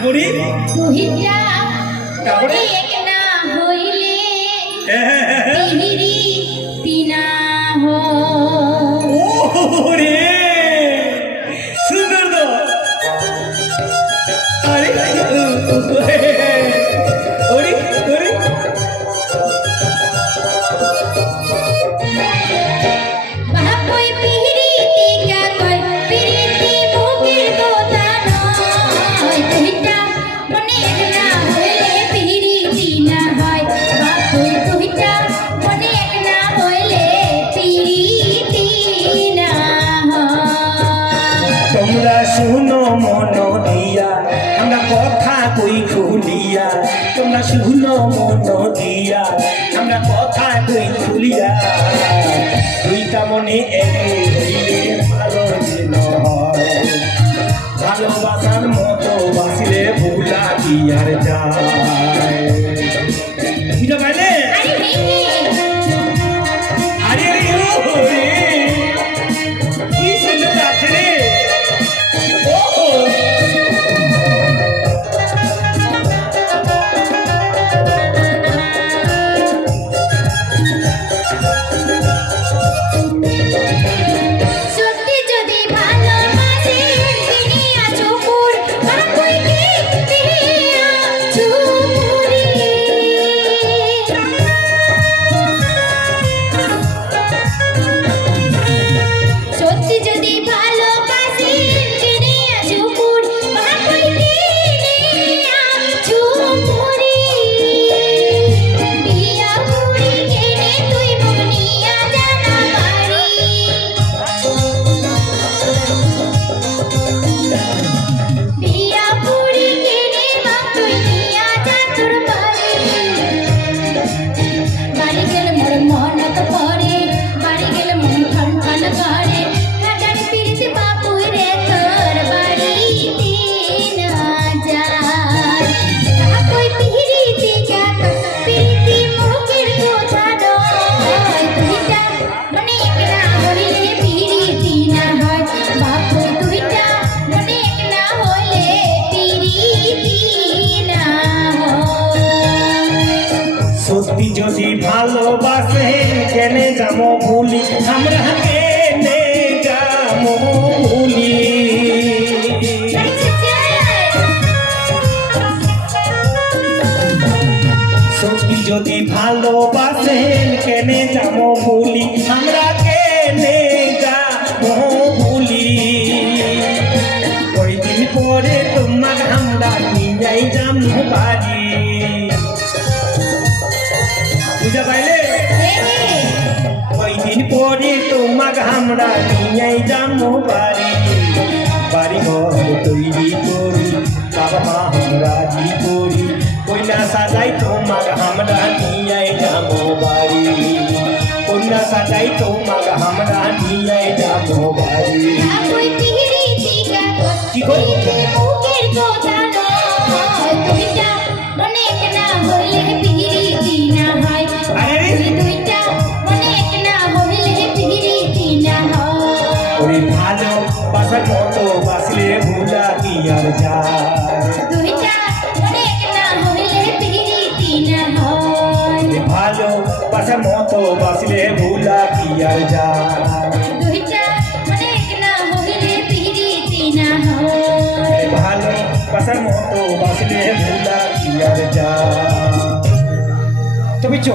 তারপরে তুহিটা তারপরে এক না হইলে পিহিরি তিনা হো ওরে সুন্দর তো আরে ওরে ওরে বাপই পিহিরি টিকা কই পিরিতি মুখের কথা নয় তুহিটা মনে এক না হইলে পিহিরি তিনা হয় বাপই তুহিটা মনে এক না হইলে পিরিতি না হয় তোমরা শুনো মন দিয়া আমরা কথা কই খুলিয়া তোমরা শুনো মন দিয়া আমরা কথা কই খুলিয়া দুইটা মনে এক হইলে ভালো দিন হয় ভালোবাসার মতো বাসিলে ভুলা কি আর যায় বুঝতে পারলে আরে নেই আরে ওরে কি সুন্দর আছে রে সত্যি যদি ভালোবাসে পিনিয়া চুপুর বাপুই কি পিনিয়া চুপুরি সত্যি যদি ভালোবাসে পিনিয়া চুপুর বাপুই কি পিনিয়া চুপুরি বিয়া পুরি কেনে তুই মুনিয়া জানা বাড়ি বিয়া পুরি কেনে বাপ তুই নিয়া যা তোর বাড়ি বাড়ি গেলে মোর মনত পড়ে বাড়ি গেলে মন ঠন ঠন করে হাজার পিরিতি বাপুই রে তোর বাড়িতে না যায় বাপুই পিরিতি কাট পিরিতি মুখের কথা নয় তুইটা মনে এক না হইলে পিরিতি না হয় বাপুই তুইটা মনে এক না হইলে পিরিতি না হয় সত্যি যদি ভালোবাসে কেনে যাবো ভুলি আমরা কেনে যাবো ভুলি সত্যি যদি ভালোবাসে কেনে যাবো ভুলি আমরা কেনে যাবো ভুলি ওই দিন পরে তোমার আমরা নিয়ে যাবো বাড়ি বুঝা পাইলে ওই দিন পরে তোমাক আমরা নিয়ে যাবো বাড়ি বাড়ি ঘর তৈরি করি বাবা মা আমরা জি করি কইনা সাজাই তোমাক আমরা নিয়ে যাবো বাড়ি কইনা সাজাই তোমাক আমরা নিয়ে যাবো বাড়ি বাপুই পিরিতি কাট কি কই? পিরিতি মুখের কথা নয় তুইটা মনে এক না হইলে পিরিতি না হয় আরে তুইটা মনে এক না হইলে পিরিতি না হয় ওরে ভালো বাসার মতো বাসলে ভুলা কি আর যায় তুইটা মনে এক না হইলে পিরিতি না হয় ভালো বাসার মতো বাসলে ভুলা কি আর যায় তুইটা মনে এক না হইলে পিরিতি না হয় ভালো বাসার মতো বাসলে ভুলা কি আর যায় তুমি চো